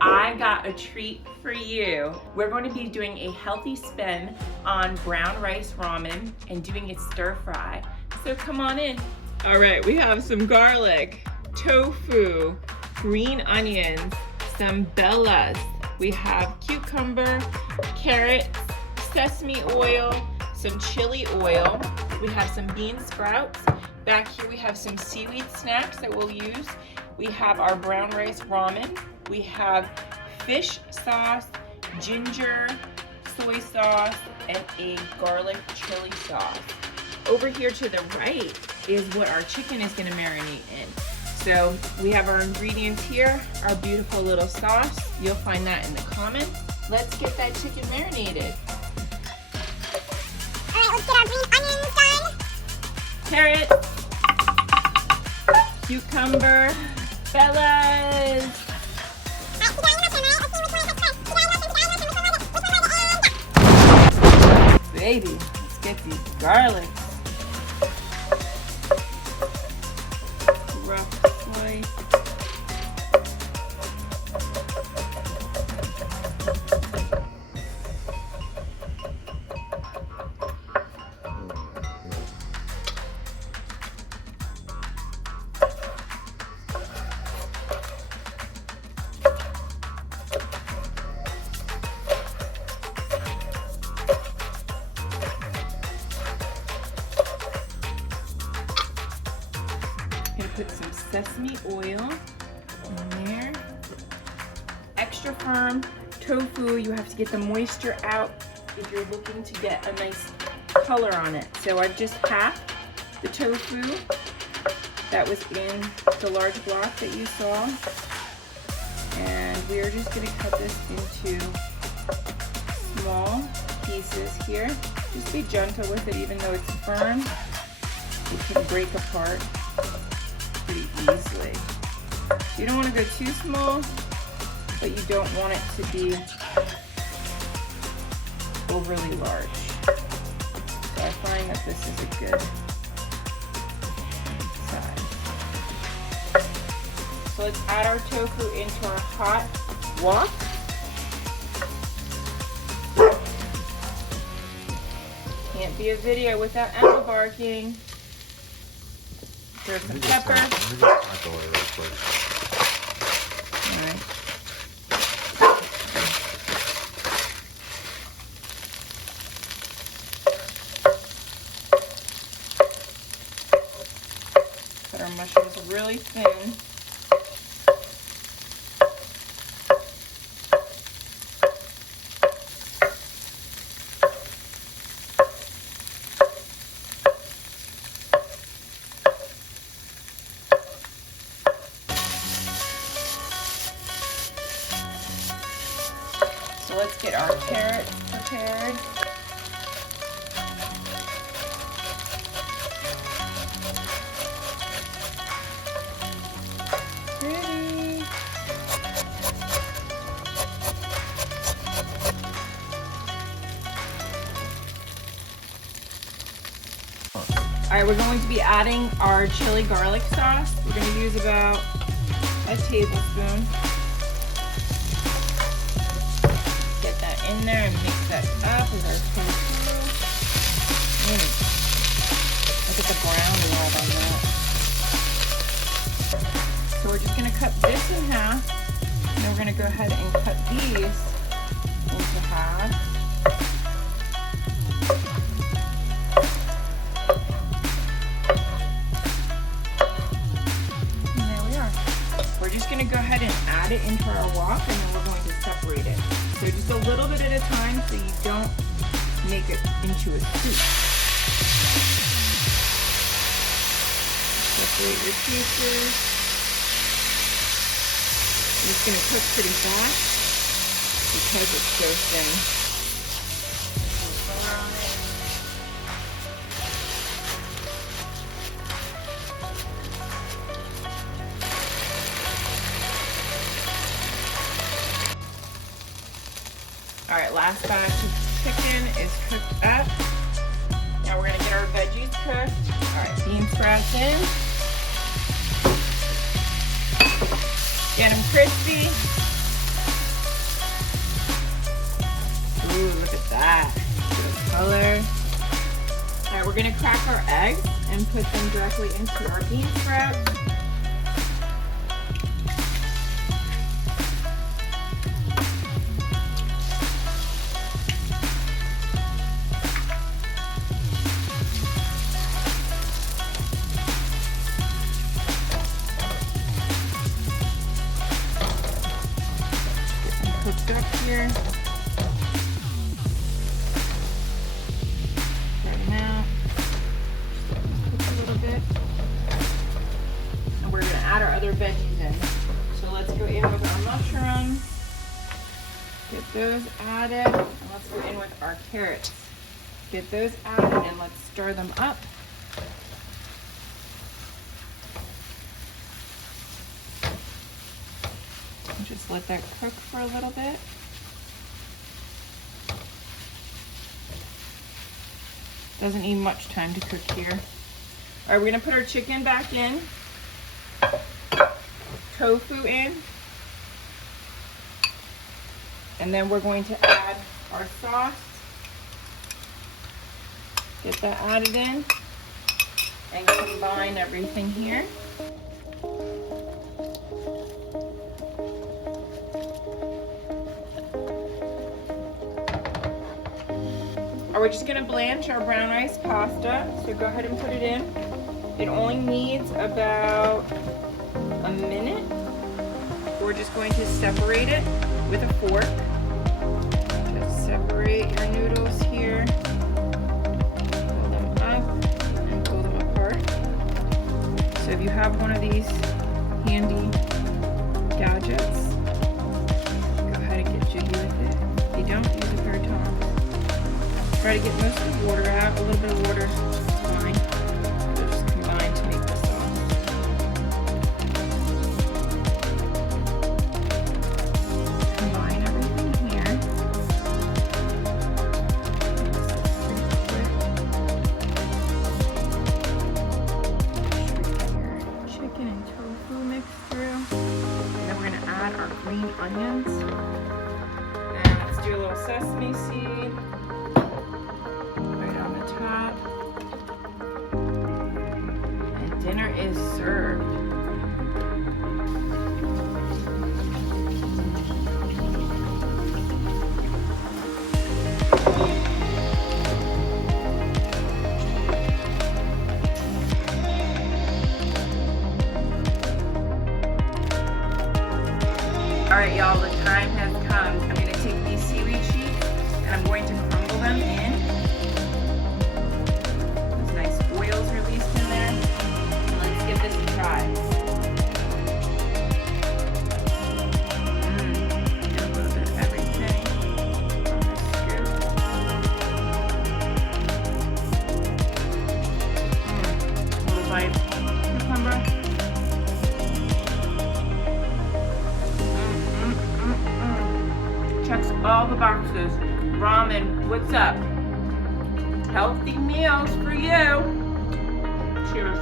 I got a treat for you. We're going to be doing a healthy spin on brown rice ramen and doing it stir fry. So come on in. All right, we have some garlic, tofu, green onions, some bellas. We have cucumber, carrots, sesame oil, some chili oil. We have some bean sprouts. Back here we have some seaweed snacks that we'll use. We have our brown rice ramen. We have fish sauce, ginger, soy sauce, and a garlic chili sauce. Over here to the right is what our chicken is gonna marinate in. So we have our ingredients here, our beautiful little sauce. You'll find that in the comments. Let's get that chicken marinated. All right, let's get our green onions done. Carrots, cucumber, bellas. Baby, let's get these garlics. Rough slice. Gonna put some sesame oil in there. Extra firm tofu, you have to get the moisture out if you're looking to get a nice color on it. So I've just halved the tofu that was in the large block that you saw. And we are just gonna cut this into small pieces here. Just be gentle with it, even though it's firm. It can break apart pretty easily. So you don't want to go too small, but you don't want it to be overly large. So I find that this is a good size. So let's add our tofu into our hot wok. Can't be a video without Emma barking. There's some pepper. Alright. Cut our mushrooms really thin. So let's get our carrots prepared. Pretty. All right, we're going to be adding our chili garlic sauce. We're going to use about a tablespoon. In there and mix that up with our tofu. Look at the brown we have on that. So we're just going to cut this in half, and then we're going to go ahead and cut these into half. And there we are. We're just going to go ahead and add it into our wok, and then we're going to separate it. So just a little bit at a time so you don't make it into a soup. Separate your pieces. It's going to cook pretty fast because it's so thin. All right, last batch of chicken is cooked up. Now we're gonna get our veggies cooked. All right, bean sprouts in. Get them crispy. We're gonna crack our eggs and put them directly into our bean sprouts. Cooked up here. Spread them out. Just a little bit. And we're gonna add our other veggies in. So let's go in with our mushrooms. Get those added. And let's go in with our carrots. Get those added and let's stir them up. Just let that cook for a little bit. Doesn't need much time to cook here. All right, we're gonna put our chicken back in, tofu in, and then we're going to add our sauce. Get that added in and combine everything here. We're just gonna blanch our brown rice pasta. So go ahead and put it in. It only needs about a minute. We're just going to separate it with a fork. Just separate your noodles here. Pull them up and pull them apart. So if you have one of these handy gadgets, go ahead and get jiggy with it. If you don't, use a pair of tongs. Try to get most of the water out. A little bit of water is fine. We'll just combine to make the sauce. Combine everything here. Your chicken and tofu mixed through. And then we're going to add our green onions. And let's do a little sesame seed. Top. And dinner is served. All right, y'all, the time has come. I'm going to take these seaweed sheets and I'm going to crumble them in. Oils released in there. Let's give this a try. Get a little bit of everything on this scoop. A little bite of cucumber. Checks all the boxes. Ramen, what's up? Healthy meals for you. Cheers.